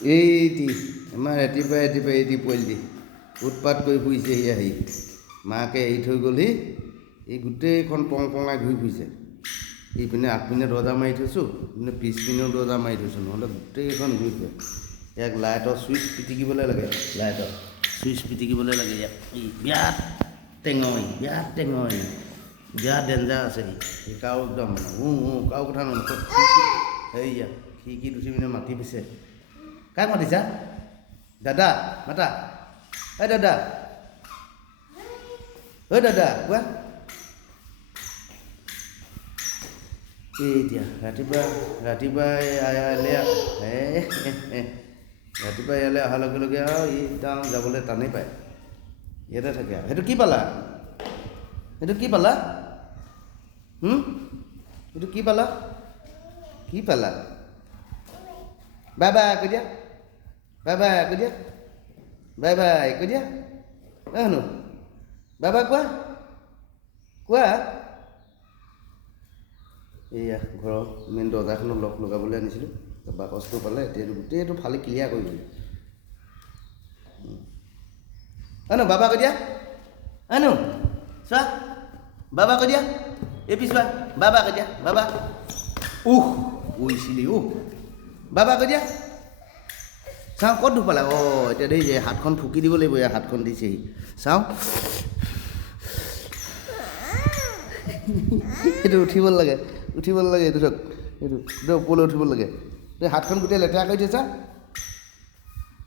এইটি আমাৰ ৰাতিপুৱাই ৰাতিপুৱাই এইটি পোৱালিটি উৎপাত কৰি ফুৰিছেহি আহি মাকে এৰি থৈ গ'লহি এই গোটেইখন পং পঙাই ঘূৰি ফুৰিছে ইপিনে আগপিনে দৰ্জা মাৰি থৈছোঁ ইপিনে পিছপিনেও দৰ্জা মাৰি থৈছোঁ নহ'লে গোটেইখন ঘূৰি ফুৰে ইয়াক লাইটৰ ছুইচ পিটিকিবলৈ লাগে লাইটৰ ছুইচ পিটিকিবলৈ লাগে ইয়াক ই বিৰাট টেঙৰি বিৰাট ডেঞ্জাৰ আছে সি কাৰো একদম কাৰো কথা নহয় সেয়া খিৰিকীত উঠি পিনে মাতি পিছে কাক মাতিছা দাদা মাতা ঐ দাদা কোৱা এতিয়া ৰাতিপুৱা ইয়ালৈ অহাৰ লগে লগে আৰু ই একদম যাবলৈ টানেই পায় ইয়াতে থাকে আৰু সেইটো কি পালা এইটো কি পালা বাই বাই কৈ দিয়া বাই বাই কৈ দিয়া শুনো বাই বাই কোৱা এয়া ঘৰৰ মেইন দৰ্জাখনত লক লগাবলৈ আনিছিলোঁ বাকচটো পালে এতিয়া গোটেইটো ফালি ক্লিয়াৰ কৰি দিলোঁ আনো বাবা কৈ দিয়া আনো চোৱা বাবা কৈ দিয়া এই পিছোৱা বাবা কৈ দিয়া বাবা কৈছিলি বাবা কৈ দিয়া চাওঁ ক'ত দুখ পালা এতিয়া দেই যে হাতখন ফুকি দিব লাগিব ইয়াৰ হাতখন দিছেহি চাওঁ এইটো উঠিব লাগে এইটো ধৰক এইটো ওপৰলৈ উঠিব লাগে এই হাতখন গোটেই লেতেৰা কৰি থৈছা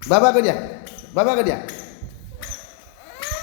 বাবা কৈ দিয়া